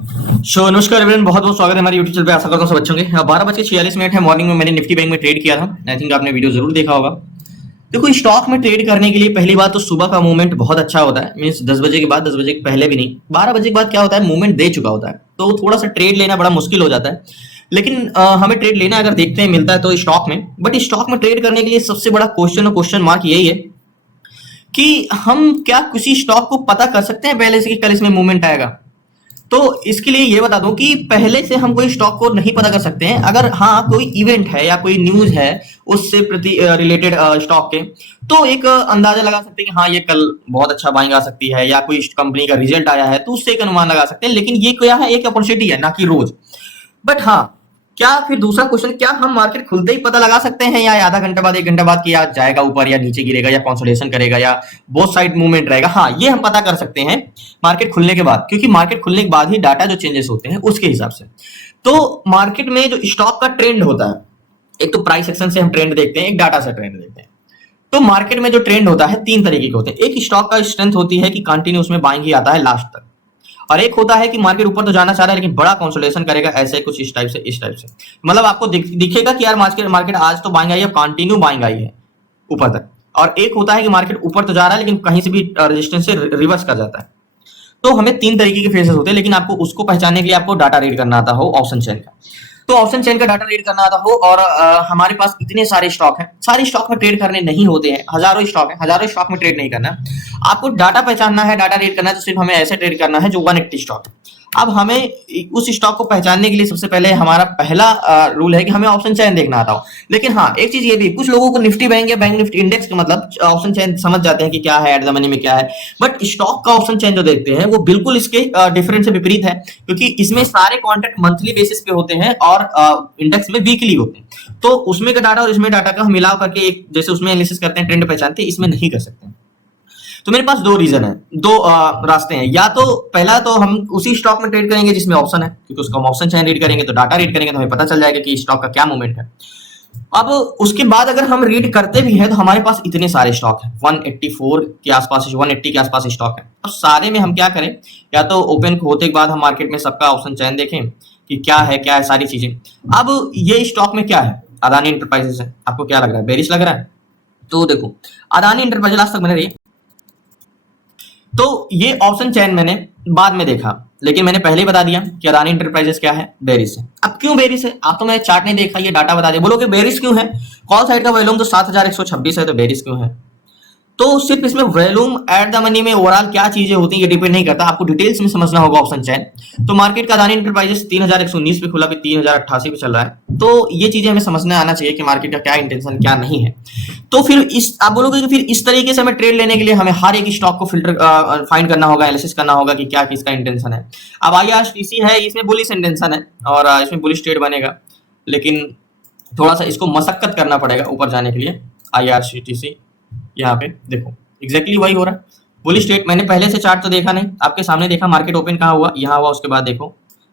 नमस्कार एवरीवन, बहुत बहुत स्वागत है हमारे यूट्यूब चैनल पे। आशा करता हूँ सब अच्छे होंगे। 12:46 है। मॉर्निंग में मैंने निफ्टी बैंक में ट्रेड किया था। आई थिंक आपने वीडियो जरूर देखा होगा। देखो, स्टॉक में ट्रेड करने के लिए पहली बात तो सुबह का मूवमेंट बहुत अच्छा होता है। मींस 10 बजे के बाद, 10 बजे के पहले भी नहीं, 12 बजे के बाद क्या होता है, मूवमेंट दे चुका होता है, तो थोड़ा सा ट्रेड लेना बड़ा मुश्किल हो जाता है। लेकिन हमें ट्रेड लेना अगर देखते हैं मिलता है तो स्टॉक में। बट स्टॉक में ट्रेड करने के लिए सबसे बड़ा क्वेश्चन और क्वेश्चन मार्क यही है कि हम क्या किसी स्टॉक को पता कर सकते हैं पहले से कि कल इसमें मूवमेंट आएगा। तो इसके लिए ये बता दूं कि पहले से हम कोई स्टॉक को नहीं पता कर सकते हैं। अगर हाँ कोई इवेंट है या कोई न्यूज है उससे प्रति रिलेटेड स्टॉक के, तो एक अंदाजा लगा सकते हैं कि हाँ ये कल बहुत अच्छा बाइंग आ सकती है, या कोई कंपनी का रिजल्ट आया है तो उससे एक अनुमान लगा सकते हैं। लेकिन ये क्या है, एक अपॉर्चुनिटी है, ना कि रोज। बट हाँ, क्या फिर दूसरा क्वेश्चन, क्या हम मार्केट खुलते ही पता लगा सकते हैं, या आधा घंटा बाद, 1 घंटा बाद कि आज जाएगा ऊपर या नीचे गिरेगा या कंसोलिडेशन करेगा या बोथ साइड मूवमेंट रहेगा? हाँ, ये हम पता कर सकते हैं मार्केट खुलने के बाद, क्योंकि मार्केट खुलने के बाद ही डाटा जो चेंजेस होते हैं उसके हिसाब से। तो मार्केट में जो स्टॉक का ट्रेंड होता है, एक तो प्राइस एक्शन से हम ट्रेंड देखते हैं, एक डाटा से ट्रेंड देखते हैं। तो मार्केट में जो ट्रेंड होता है 3 तरीके के होते हैं। एक स्टॉक का स्ट्रेंथ होती है कि कंटिन्यू उसमें बाइंग ही आता है लास्ट तक, और एक होता है कि मार्केट ऊपर तो जाना चाह रहा है लेकिन बड़ा कंसोलिडेशन करेगा, ऐसे कुछ इस टाइप से मतलब आपको दिखेगा कि यार मार्केट मार्केट आज तो बाइंग आई है, कंटिन्यू बाइंग आई है ऊपर तक। और एक होता है कि मार्केट ऊपर तो जा रहा है लेकिन कहीं से भी रेजिस्टेंस से रिवर्स कर जाता है। तो हमें 3 तरीके के फेसेस होते हैं, लेकिन आपको उसको पहचानने के लिए आपको डाटा रीड करना आता हो ऑप्शन चेन का। तो ऑप्शन चेन का डाटा रीड करना आता हो, और हमारे पास इतने सारे स्टॉक हैं, सारे स्टॉक में ट्रेड करने नहीं होते हैं, हजारों स्टॉक हैं, हजारों स्टॉक में ट्रेड नहीं करना। आपको डाटा पहचानना है, डाटा रीड करना है, तो सिर्फ हमें ऐसे ट्रेड करना है जो 180 स्टॉक। अब हमें उस स्टॉक को पहचानने के लिए सबसे पहले हमारा पहला रूल है कि हमें ऑप्शन चेन देखना आता हो। लेकिन हाँ, एक चीज ये भी, कुछ लोगों को निफ्टी बैंक या बैंक निफ्टी इंडेक्स का मतलब ऑप्शन चेन समझ जाते हैं कि क्या है, एट द मनी में क्या है। बट स्टॉक का ऑप्शन चेन जो देखते हैं वो बिल्कुल इसके डिफरेंट से विपरीत है, क्योंकि इसमें सारे कॉन्ट्रैक्ट मंथली बेसिस पे होते हैं और इंडेक्स में वीकली होते हैं। तो उसमें का डाटा और इसमें डाटा का हम मिला करके एक जैसे उसमें एनालिसिस करते हैं, ट्रेंड पहचानते हैं, इसमें नहीं कर सकते। तो मेरे पास दो रीजन है, दो रास्ते हैं। या तो पहला तो हम उसी स्टॉक में ट्रेड करेंगे जिसमें ऑप्शन है, क्योंकि उसका हम ऑप्शन चेन रीड करेंगे तो डाटा रीड करेंगे तो हमें पता चल जाएगा कि स्टॉक का क्या मूवमेंट है। अब उसके बाद अगर हम रीड करते भी हैं तो हमारे पास इतने सारे स्टॉक हैं, 184 के आसपास, 180 के आसपास स्टॉक है। अब सारे में हम क्या करें, या तो ओपन होते के बाद हम मार्केट में सबका ऑप्शन चेन देखें कि क्या है सारी चीजें। अब ये स्टॉक में क्या है, अदानी इंटरप्राइजेस है। आपको क्या लग रहा है, बेरिश लग रहा है? तो देखो, अदानी इंटरप्राइजेस लास्ट तक बने रही। तो ये ऑप्शन चेन मैंने बाद में देखा, लेकिन मैंने पहले ही बता दिया कि अदानी इंटरप्राइजेस क्या है, बेरिस है। अब क्यों बेरिस है, आप तो मैंने चार्ट नहीं देखा, ये डाटा बता दिया, बोलोगे बेरिस क्यों है? कॉल साइड का वॉल्यूम तो 7126 है, तो बेरिस क्यों है? तो सिर्फ इसमें वॉल्यूम एट द मनी में ओवरऑल क्या चीजें होती हैं ये डिपेंड नहीं करता, आपको डिटेल्स में समझना होगा ऑप्शन चेन। तो मार्केट का अदानी इंटरप्राइजेस 3119 पे खुला, भी 3088 पे चल रहा है। तो ये चीजें हमें समझना आना चाहिए कि मार्केट का क्या इंटेंशन क्या नहीं है। तो फिर इस आप बोलोगे कि फिर इस तरीके से हमें ट्रेड लेने के लिए हमें हर एक स्टॉक को फिल्टर फाइंड करना होगा, एनालिसिस करना होगा कि क्या किसका इंटेंशन है। अब IRCTC है, इसमें बुलिश इंटेंशन है और इसमें बुलिश ट्रेड बनेगा, लेकिन थोड़ा सा इसको मशक्कत करना पड़ेगा ऊपर जाने के लिए। IRCTC यहाँ पे देखो एग्जैक्टली वही हो रहा है, बुलिश ट्रेड। मैंने पहले से चार्ट तो देखा नहीं, आपके सामने देखा, मार्केट ओपन कहाँ हुआ, यहाँ हुआ, उसके बाद देखो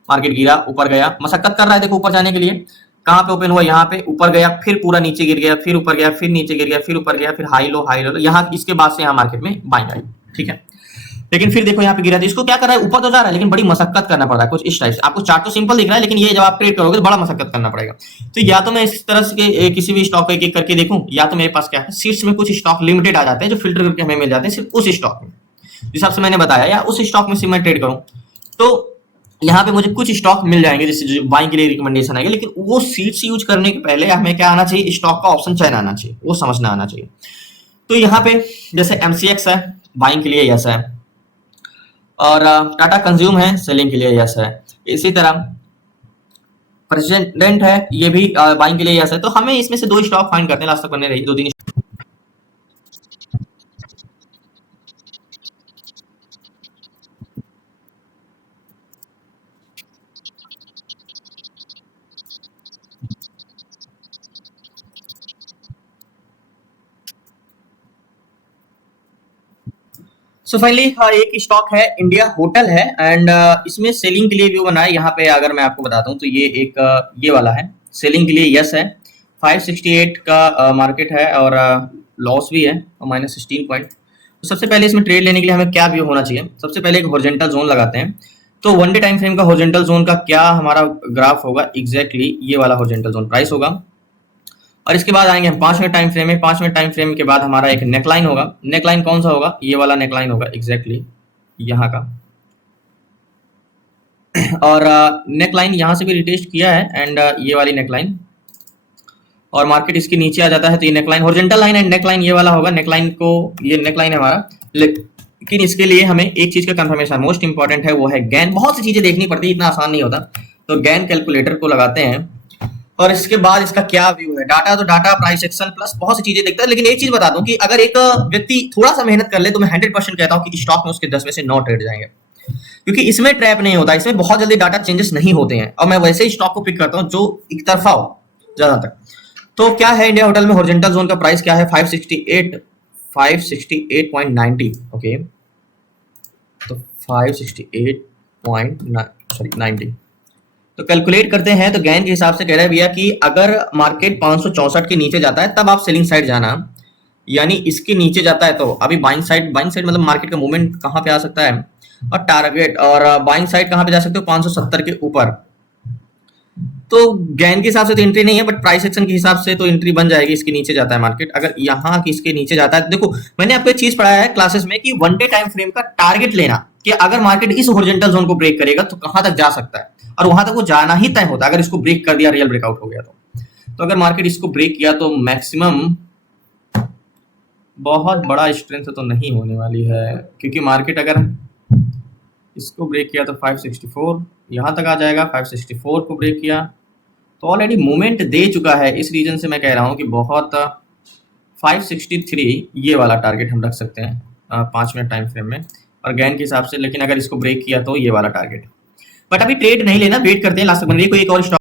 मार्केट गिरा, ऊपर गया, मशक्कत कर रहा है देखो ऊपर जाने के लिए। कहाँ पे ओपन हुआ, यहाँ पे ऊपर गया, फिर पूरा नीचे गिर गया, फिर ऊपर गया, फिर नीचे गिर गया, फिर ऊपर गया, फिर हाई लो हाई लो, यहाँ इसके बाद से यहाँ मार्केट में बाइंग आई, ठीक है। लेकिन फिर देखो यहाँ पे गिरा, तो इसको क्या कर रहा है, ऊपर तो जा रहा है लेकिन बड़ी मशक्कत करना पड़ रहा है, कुछ इस टाइप से। आपको चार्ट तो सिंपल दिख रहा है, लेकिन ये जब आप ट्रेड करोगे तो बड़ा मशक्कत करना पड़ेगा। तो या तो मैं इस तरह से किसी भी स्टॉक को एक एक करके देखूं, या तो मेरे पास क्या है, सीट्स में कुछ स्टॉक लिमिटेड आ जाते हैं जो फिल्टर करके हमें मिल जाते हैं सिर्फ उस स्टॉक में, जिस हिसाब से मैंने बताया, या उस स्टॉक में सिर्फ मैं ट्रेड करूं। तो यहाँ पे मुझे कुछ स्टॉक मिल जाएंगे जिससे बाइंग के लिए रिकमेंडेशन आएगी, लेकिन वो सीट्स यूज करने के पहले हमें क्या आना चाहिए, स्टॉक का ऑप्शन चेन आना चाहिए, वो समझना आना चाहिए। तो यहाँ पे जैसे MCX है, बाइंग के लिए यस है, और टाटा कंज्यूम है, सेलिंग के लिए यस है। इसी तरह प्रेसिडेंट है, ये भी बाइंग के लिए यस है। तो हमें इसमें से दो स्टॉक फाइंड करते हैं, लास्ट तक बने रही, दो तीन। सो फाइनली एक स्टॉक है, इंडिया होटल है, एंड इसमें सेलिंग के लिए व्यू बना है। यहाँ पे अगर मैं आपको बताता हूँ तो ये एक ये वाला है, सेलिंग के लिए यस है। 568 का मार्केट है, और लॉस भी है, और -16 पॉइंट। तो सबसे पहले इसमें ट्रेड लेने के लिए हमें क्या व्यू होना चाहिए, सबसे पहले एक हॉरिजॉन्टल जोन लगाते हैं। तो वन डे टाइम फ्रेम का हॉरिजॉन्टल जोन का क्या हमारा ग्राफ होगा, एग्जैक्टली ये वाला हॉरिजॉन्टल जोन प्राइस होगा। और इसके बाद आएंगे हम 5 मिनट टाइम फ्रेम में। 5 मिनट टाइम फ्रेम के बाद हमारा एक नेकलाइन होगा। नेकलाइन कौन सा होगा, ये वाला नेकलाइन होगा एग्जैक्टली यहाँ का। और नेकलाइन यहाँ से भी रिटेस्ट किया है एंड ये वाली नेकलाइन, और मार्केट इसके नीचे आ जाता है तो ये neckline horizontal line and neckline ये वाला होगा। नेकलाइन को, ये नेकलाइन है हमारा, लेकिन इसके लिए हमें एक चीज का कंफर्मेशन मोस्ट इंपॉर्टेंट है, वो है गैन। बहुत सी चीजें देखनी पड़ती है, इतना आसान नहीं होता। तो गैन कैलकुलेटर को लगाते हैं और इसके बाद इसका क्या व्यू है, डाटा तो डाटा, प्राइस एक्शन प्लस बहुत सी चीजें देखता है। लेकिन एक चीज बता दूं कि अगर एक व्यक्ति थोड़ा सा मेहनत कर ले तो मैं 100% कहता हूँ कि स्टॉक में उसके 10 में से 9 ट्रेड जाएंगे, क्योंकि इसमें ट्रैप नहीं होता, इसमें बहुत जल्दी डाटा चेंजेस नहीं होते हैं। और मैं वैसे ही स्टॉक को पिक करता हूँ जो एक तरफा हो ज्यादा तक। तो क्या है इंडिया होटल में हॉरिजॉन्टल जोन का प्राइस क्या है, 568.90। ओके, तो 568.90। तो कैलकुलेट करते हैं तो गैन के हिसाब से कह रहा है भैया कि अगर मार्केट 564 के नीचे जाता है तब आप सेलिंग साइड जाना, यानी इसके नीचे जाता है तो अभी बाइंग साइड मतलब मार्केट का मूवमेंट कहां पे आ सकता है, और टारगेट और बाइंग साइड कहां पे जा सकते हो, 570 के ऊपर। तो गैन के हिसाब से तो एंट्री नहीं है, बट प्राइस एक्शन के हिसाब से तो एंट्री बन जाएगी। इसके नीचे जाता है मार्केट, अगर यहाँ की इसके नीचे जाता है, देखो मैंने आपको एक चीज पढ़ाया है क्लासेस में कि वन डे टाइम फ्रेम का टारगेट लेना, कि अगर मार्केट इस हॉरिजॉन्टल जोन को ब्रेक करेगा तो कहां तक जा सकता है, और वहां तक वो जाना ही तय होता है। अगर इसको ब्रेक कर दिया, रियल ब्रेकआउट हो गया तो अगर मार्केट इसको ब्रेक किया तो मैक्सिमम बहुत बड़ा स्ट्रेंथ तो नहीं होने वाली है, क्योंकि मार्केट अगर इसको ब्रेक किया तो 564 यहाँ तक आ जाएगा। 564 को ब्रेक किया तो ऑलरेडी मूवमेंट दे चुका है। इस रीजन से मैं कह रहा हूँ कि बहुत 563 ये वाला टारगेट हम रख सकते हैं 5 मिनट टाइम फ्रेम में और गैन के हिसाब से। लेकिन अगर इसको ब्रेक किया तो ये वाला टारगेट, बट अभी ट्रेड नहीं लेना, वेट करते हैं लास्ट तक बन रही कोई एक और स्टॉक।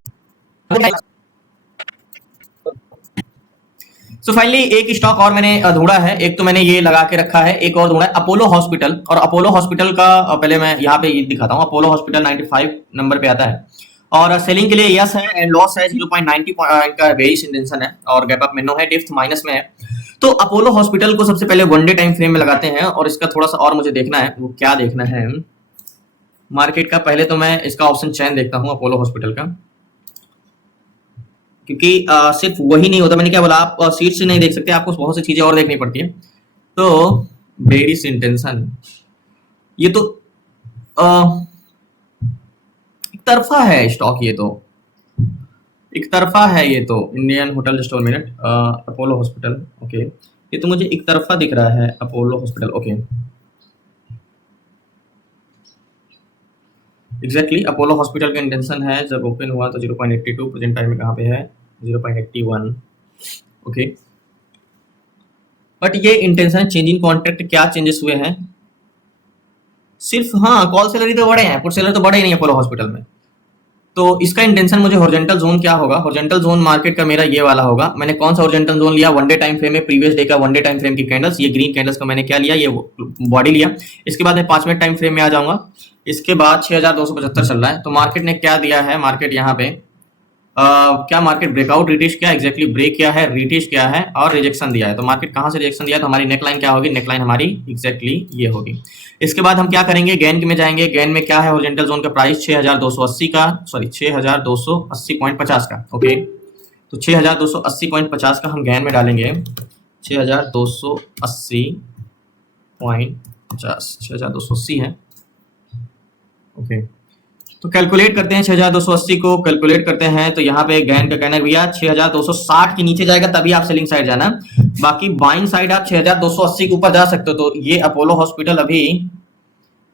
सो फाइनली एक स्टॉक और मैंने ढूंढा है, एक तो मैंने ये लगा के रखा है, एक और ढूंढा है अपोलो हॉस्पिटल। और अपोलो हॉस्पिटल का पहले मैं यहाँ पे ये दिखाता हूँ। अपोलो हॉस्पिटल 95 नंबर पे आता है और सेलिंग के लिए यस है एंड लॉस है 0.90 पॉइंट का बेरिश इंटेंशन है और गैप अप में नो है, डिप्थ माइनस में है। तो अपोलो हॉस्पिटल को सबसे पहले वन डे टाइम फ्रेम में लगाते हैं और इसका थोड़ा सा और मुझे देखना है, वो क्या देखना है मार्केट का। पहले तो मैं इसका ऑप्शन चैन देखता हूँ अपोलो हॉस्पिटल का, क्योंकि सिर्फ वही नहीं होता। मैंने क्या बोला, आप सीट से नहीं देख सकते, आपको बहुत सी चीजें और देखनी पड़ती है। तो बेरिश इंटेंशन, ये तो एक तरफा है स्टॉक, ये तो एक तरफा है। ये तो Indian hotel, just 1 minute, Apollo hospital. Okay, ये तो मुझे एक तरफा दिख रहा है Apollo hospital. Okay, exactly Apollo hospital का इंटेंशन है जब ओपन हुआ तो 0.82, प्रेजेंट टाइम में कहाँ पे है 0.81। ओके, बट ये इंटेंशन चेंज इन कॉन्ट्रैक्ट क्या चेंजेस हुए हैं, सिर्फ हाँ कॉल सेलर ही तो बड़े हैं, पुट सेलर तो बड़े ही नहीं अपोलो हॉस्पिटल में। तो इसका इंटेंशन मुझे हॉरिजॉन्टल जोन क्या होगा, हॉरिजॉन्टल जोन मार्केट का मेरा ये वाला होगा। मैंने कौन सा हॉरिजॉन्टल जोन लिया, वन डे टाइम फ्रेम में, प्रीवियस डे का वन डे टाइम फ्रेम की कैंडल्स, ये ग्रीन कैंडल्स का मैंने क्या लिया, ये बॉडी लिया। इसके बाद मैं 5 मिनट टाइम फ्रेम में आ जाऊंगा। इसके बाद 6275 चल रहा है, तो मार्केट ने क्या दिया है, मार्केट यहाँ पे क्या मार्केट ब्रेकआउट रिटेस्ट किया, एग्जैक्टली ब्रेक किया है, रिटेस्ट किया है और रिजेक्शन दिया है। तो मार्केट कहाँ से रिजेक्शन दिया, तो हमारी नेकलाइन क्या होगी, नेकलाइन हमारी एग्जैक्टली ये होगी। इसके बाद हम क्या करेंगे, गैन में जाएंगे। गैन में क्या है, हॉरिजॉन्टल जोन का प्राइस 6280 का, सॉरी 6280.50 का। ओके, तो 6280.50 का हम गैन में डालेंगे 6280.50, 6280 है। ओके, तो कैलकुलेट करते हैं 6280 को, कैलकुलेट करते हैं तो यहाँ पे गैन का कहना है भैया 6260 के नीचे जाएगा तभी आप सेलिंग साइड जाना, बाकी बाइंग साइड आप 6280 के ऊपर जा सकते हो। तो ये अपोलो हॉस्पिटल अभी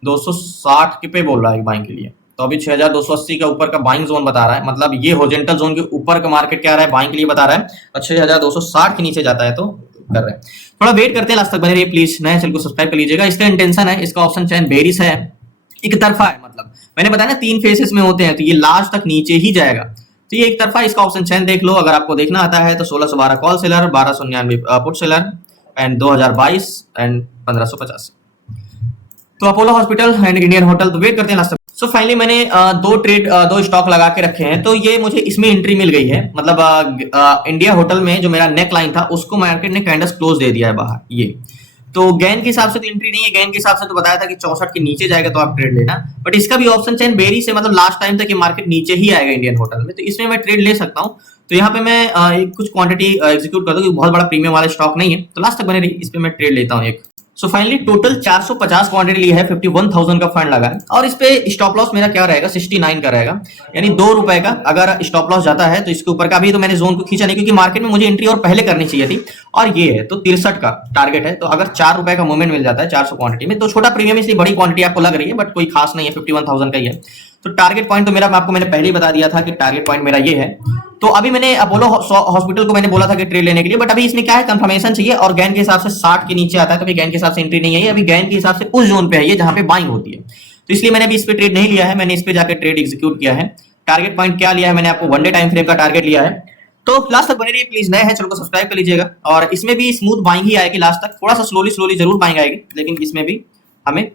260 के पे बोल रहा है बाइंग के लिए, तो अभी 6280 का ऊपर का बाइंग जोन बता रहा है, मतलब ये हॉरिजॉन्टल जोन के ऊपर का मार्केट क्या रहा है, बाइंग के लिए बता रहा है, और 6260 के नीचे जाता है तो कर रहे हैं। थोड़ा वेट करते हैं, लास्ट तक बने रहिए प्लीज, नए चैनल को सब्सक्राइब कर लीजिएगा। इसका इंटेंशन है, इसका ऑप्शन चैन बेरिश है, एक तरफा है, मतलब मैंने बताया ना 3 फेसेस में होते हैं, तो ये लास्ट तक नीचे ही जाएगा। तो ये एक तरफा, इसका ऑप्शन चैन देख लो अगर आपको देखना आता है तो 1612 call seller, 1299 put seller and 2022 and 1550। तो Apollo hospital and Indian hotel, तो वेट करते हैं लास्ट तक। सो फाइनली मैंने दो स्टॉक लगा के रखे हैं, तो ये मुझे इसमें एंट्री मिल गई है। मतलब इंडिया होटल में जो मेरा नेक लाइन था उसको मार्केट ने कैंडल्स क्लोज दे दिया है बाहर, ये तो गैन के हिसाब से तो एंट्री नहीं है, गैन के हिसाब से तो बताया था कि 64 के नीचे जाएगा तो आप ट्रेड लेना, बट इसका भी ऑप्शन चैन बेरी से मतलब लास्ट टाइम तक ये मार्केट नीचे ही आएगा इंडियन होटल में, तो इसमें मैं ट्रेड ले सकता हूँ। तो यहाँ पे मैं कुछ क्वांटिटी एग्जीक्यूट कर दूँ, क्योंकि बहुत बड़ा प्रीमियम वाला स्टॉक नहीं है, तो लास्ट तक बने रही, इस पे मैं ट्रेड लेता हूँ एक। सो फाइनली टोटल 450 क्वांटिटी ली है, 51,000 का फंड लगा है, और इस पे स्टॉप लॉस मेरा क्या रहेगा, 69 का रहेगा, यानी ₹2 का अगर स्टॉप लॉस जाता है तो इसके ऊपर का। अभी तो मैंने जोन को खींचा नहीं, क्योंकि मार्केट में मुझे एंट्री और पहले करनी चाहिए थी, और ये है तो 63 का टारगेट है, तो अगर ₹4 का मूवमेंट मिल जाता है 400 क्वांटिटी में, तो छोटा प्रीमियम इसलिए बड़ी क्वांटिटी आपको लग रही है, बट कोई खास नहीं है, 51,000 का ही है। तो टारगेट पॉइंट तो मेरा आपको मैंने पहले ही बता दिया था कि टारगेट पॉइंट मेरा ये है। तो अभी मैंने अपोलो हॉस्पिटल को मैंने बोला था कि ट्रेड लेने के लिए, बट अभी इसमें क्या है, कंफर्मेशन चाहिए, और गैन के हिसाब से 60 के नीचे आता है, तो अभी गैन के हिसाब से एंट्री नहीं है, अभी गैन के हिसाब से उस जोन पे है ये जहां पे बाइंग होती है, तो इसलिए मैंने अभी इस पे ट्रेड नहीं लिया है, मैंने इस पे जाकर ट्रेड एग्जीक्यूट किया है। टारगेट पॉइंट क्या लिया है मैंने, आपको 1 डे टाइम फ्रेम का टारगेट लिया है। तो लास्ट तक बने रहिए प्लीज, नए हैं चैनल को सब्सक्राइब कर लीजिएगा, और इसमें भी स्मूथ बाइंग ही आएगी लास्ट तक, थोड़ा सा स्लोली स्लोली जरूर बाइंग आएगी, लेकिन इसमें भी हमें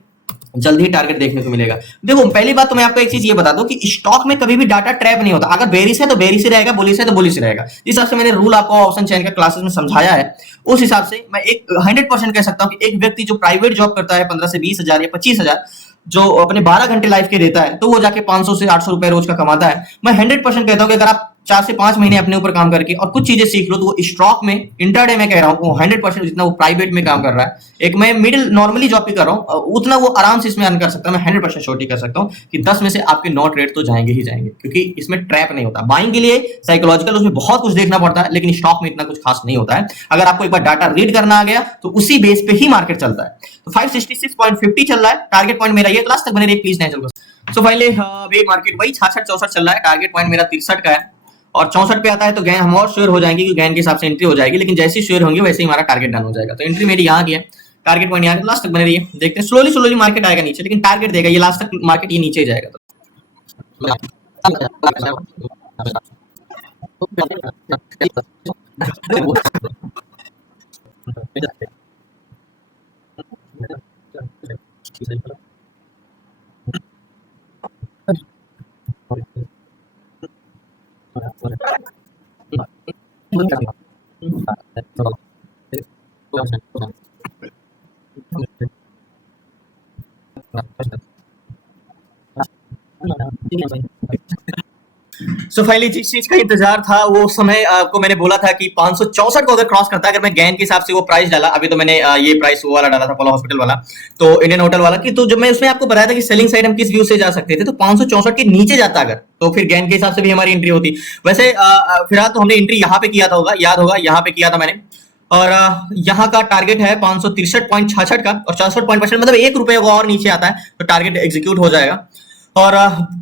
जल्दी ही टारगेट देखने को मिलेगा। देखो पहली बात तो मैं आपको एक चीज ये बता दूं कि स्टॉक में कभी भी डाटा ट्रैप नहीं होता, अगर बेरिश है तो बेरिश ही रहेगा, बुलिश है तो बुलिश रहेगा। जिस हिसाब से मैंने रूल आपको ऑप्शन चेन के क्लासेस में समझाया है, उस हिसाब से मैं एक 100% कह सकता हूं कि एक व्यक्ति जो प्राइवेट जॉब करता है 15 से 20 हजार या 25 हजार, जो अपने 12 घंटे लाइफ के देता है, तो वो जाके 500 से 800 रुपए रोज का कमाता है। मैं 100% कहता हूं कि अगर आप 4 से 5 महीने अपने ऊपर काम करके और कुछ चीजें सीख लो, तो वो स्टॉक में इंटरडे में कह रहा हूँ, वो 100% जितना वो प्राइवेट में काम कर रहा है, एक मैं मिडिल नॉर्मली जॉब भी कर रहा हूँ, उतना वो आराम से इसमें अर्न कर सकता है। मैं 100% श्योरिटी कर सकता हूँ कि 10 में से आपके 9 ट्रेड तो जाएंगे ही जाएंगे, क्योंकि इसमें ट्रैप नहीं होता। बाइंग के लिए साइकोलॉजिकल उसमें बहुत कुछ देखना पड़ता है, लेकिन स्टॉक में इतना कुछ खास नहीं होता है। अगर आपको एक बार डाटा रीड करना आ गया तो उसी बेस पे ही मार्केट चलता है। तो 566.50 चल रहा है, टारगेट पॉइंट मेरा ये, क्लास तक बने रहिए प्लीज, नहीं चल। सो फाइनली अभी मार्केट वही 66-64 चल रहा है, टारगेट पॉइंट मेरा 63 का है, और 64 पे आता है तो गैन हम और श्योर हो जाएंगे कि गैन के हिसाब से एंट्री हो जाएगी, लेकिन जैसे ही श्योर होंगे वैसे ही हमारा टारगेट डन हो जाएगा। तो एंट्री मेरी यहाँ की है, टारगेट पॉइंट यहाँ, लास्ट तक बने रहिए, देखते हैं स्लोली स्लोली मार्केट आएगा नीचे, लेकिन टारगेट देगा ये, लास्ट तक मार्केट ये नीचे ही जाएगा। सो फाइनली जिस चीज का इंतजार था वो समय आपको मैंने बोला था कि 564 को अगर क्रॉस करता है, अगर मैं गैन के हिसाब से वो प्राइस डाला, अभी तो मैंने ये प्राइस वो वाला डाला था अपोलो हॉस्पिटल वाला, तो इंडियन होटल वाला की, तो जब मैं उसमें आपको बताया था कि सेलिंग साइड हम किस व्यू से जा सकते थे, तो 564 के नीचे जाता अगर, तो फिर गैन के हिसाब से भी हमारी एंट्री होती। वैसे फिलहाल तो हमने एंट्री यहाँ पे किया था, होगा याद होगा, यहाँ पे किया था मैंने, और यहाँ का टारगेट है 563.66 का, और 64% मतलब ₹1 और नीचे आता है तो टारगेट एग्जीक्यूट हो जाएगा। और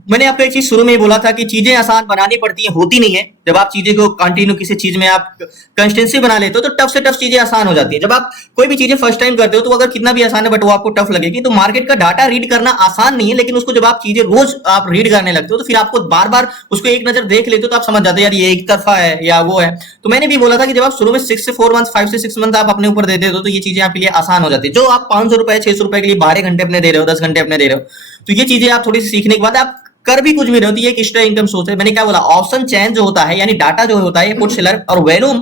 मैंने आपको एक चीज शुरू में ही बोला था कि चीजें आसान बनानी पड़ती हैं, होती नहीं है। जब आप चीजें को कंटिन्यू किसी चीज में आप कंसिस्टेंसी बना लेते हो तो टफ से टफ चीजें आसान हो जाती है। जब आप कोई भी चीजें फर्स्ट टाइम करते हो तो अगर कितना भी आसान है बट वो आपको टफ लगेगी। तो मार्केट का डाटा रीड करना आसान नहीं है, लेकिन उसको जब आप चीजें रोज आप रीड करने लगते हो तो फिर आपको बार बार उसको एक नजर देख लेते हो तो आप समझ जाते हो यार ये एक तरफा है या वो है। तो मैंने भी बोला था कि जब आप शुरू में 6 से 4 मंथ 5 से 6 मंथ आप अपने ऊपर देते हो तो ये चीजें आपके लिए आसान हो जाती है। जो आप 500 रुपए 600 रुपए के लिए 12 घंटे अपने दे रहे हो, 10 घंटे अपने दे रहे हो, तो ये चीजें आप थोड़ी सी सीखने के बाद आप कर भी कुछ भी रहे हो तो ये एक एक्स्ट्रा इनकम सोर्स है। मैंने क्या बोला, ऑप्शन चेन जो होता है यानी डाटा जो होता है पुट सेलर और वैल्यूम,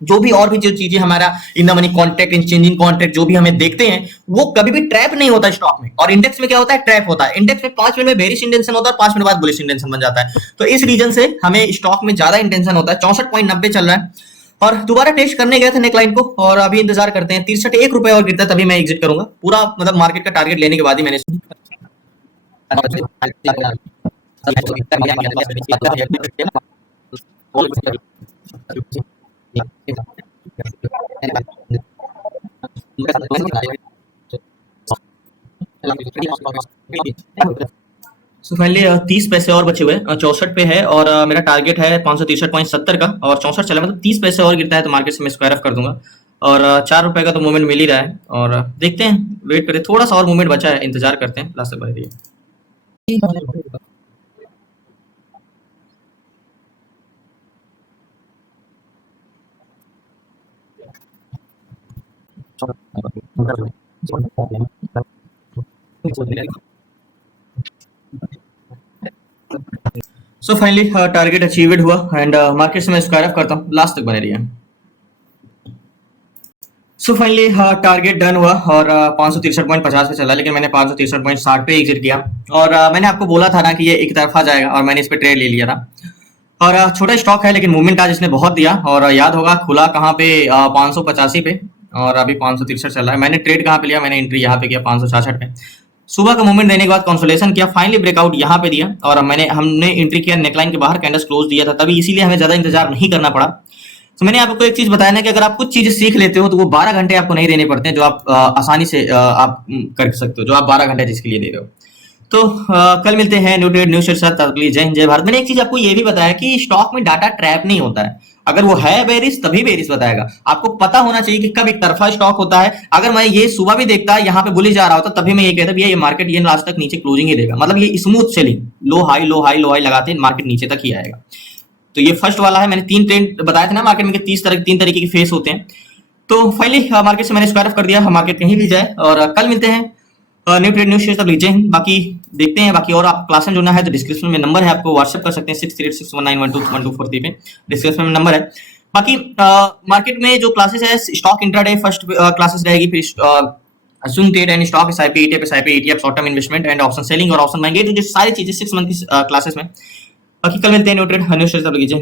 जो भी और भी जो चीजें हमारा in the money contract, exchanging contract जो भी हमें देखते हैं वो कभी भी ट्रैप नहीं होता स्टॉक में। और इंडेक्स में क्या होता है, ट्रैप होता है। इंडेक्स में 5 मिनट में बेरिश इंटेंशन होता है, 5 मिनट बाद बुलिश इंटेंशन बन जाता है। तो इस रीजन से हमें स्टॉक में ज्यादा इंटेंशन होता है। 64.90 चल रहा है और दोबारा टेस्ट करने गए थे नेकलाइन को, और अभी इंतजार करते हैं 63 ₹1 और गिरता है तभी मैं एग्जिट करूंगा। पूरा मतलब मार्केट का टारगेट लेने के बाद ही मैंने सो फाइनली 30 पैसे और बचे हुए हैं, 64 पे है और मेरा टारगेट है 563.70 का, और 64 चला मतलब 30 पैसे और गिरता है तो मार्केट से मैं स्क्वायर ऑफ कर दूंगा। और ₹4 का तो मूवमेंट मिल ही रहा है, और देखते हैं, वेट करें, थोड़ा सा और मूवमेंट बचा है, इंतजार करते हैं लास्ट तक बने रहिए। सो फाइनली टारगेट अचीव्ड हुआ एंड मार्केट से मैं स्क्वायर ऑफ करता हूँ, लास्ट तक बने रहिए। सो फाइनली टारगेट डन हुआ और 563.50 पे चला, लेकिन मैंने 563.60 पे एग्जिट किया। और मैंने आपको बोला था ना कि ये एक तरफा जाएगा और मैंने इस पे ट्रेड ले लिया था। और छोटा स्टॉक है लेकिन मूवमेंट आज इसने बहुत दिया। और याद होगा खुला कहाँ पे 585 पे और अभी 563 चल रहा है। मैंने ट्रेड कहाँ पे लिया, मैंने एंट्री यहाँ पे किया 566 पे। सुबह का मूवमेंट देने के बाद कंसोलेशन किया, फाइनली ब्रेकआउट यहाँ पे दिया और हमने एंट्री किया नेकलाइन के बाहर, कैंडल्स क्लोज दिया था तभी, इसीलिए हमें ज्यादा इंतजार नहीं करना पड़ा। तो मैंने आपको एक चीज बताया ना कि अगर आप कुछ चीजें सीख लेते हो तो वो 12 घंटे आपको नहीं देने पड़ते हैं, जो आप आसानी से आप कर सकते हो, जो आप 12 घंटे जिसके लिए दे रहे हो। तो कल मिलते हैं न्यू ट्रेड न्यू शेयर साथ, तब तक के लिए जय हिंद जय भारत। मैंने एक चीज आपको ये भी बताया कि स्टॉक में डाटा ट्रैप नहीं होता है। अगर वो है बेरिस तभी बेरिस बताएगा। आपको पता होना चाहिए कि कब एक तरफा स्टॉक होता है। अगर मैं ये सुबह भी देखता यहाँ पे बुलिश जा रहा होता तभी मैं ये कहता भैया ये मार्केट ये लास्ट तक नीचे क्लोजिंग ही देगा, मतलब ये smooth sailing, low high low high low high लगाते मार्केट नीचे तक ही आएगा। तो ये फर्स्ट वाला है। मैंने 3 ट्रेंड बताए थे ना मार्केट में कि 3 तरीके के फेस होते हैं। तो फाइनली मार्केट से मैंने स्क्वायर ऑफ कर दिया, मार्केट कहीं भी जाए। और कल मिलते हैं न्यू ट्रेड न्यू शेयर, तब लीजिए। बाकी देखते हैं, बाकी और आप क्लास में जुड़ना है तो डिस्क्रिप्शन में नंबर है, आपको व्हाट्सएप कर सकते हैं 638619121243 पे, डिस्क्रिप्शन में नंबर है। बाकी मार्केट में जो क्लासेस है स्टॉक इंट्राडे फर्स्ट क्लासेस रहेगी, फिर swing trade and stock, SIP ETF, SIP ETF, short term investment and option selling और ऑप्शन बाइंग, ये जो सारी चीजें 6 मंथ की क्लासेस में। बाकी कल मिलते हैं न्यू ट्रेड न्यू शेयर, तब लीजिए।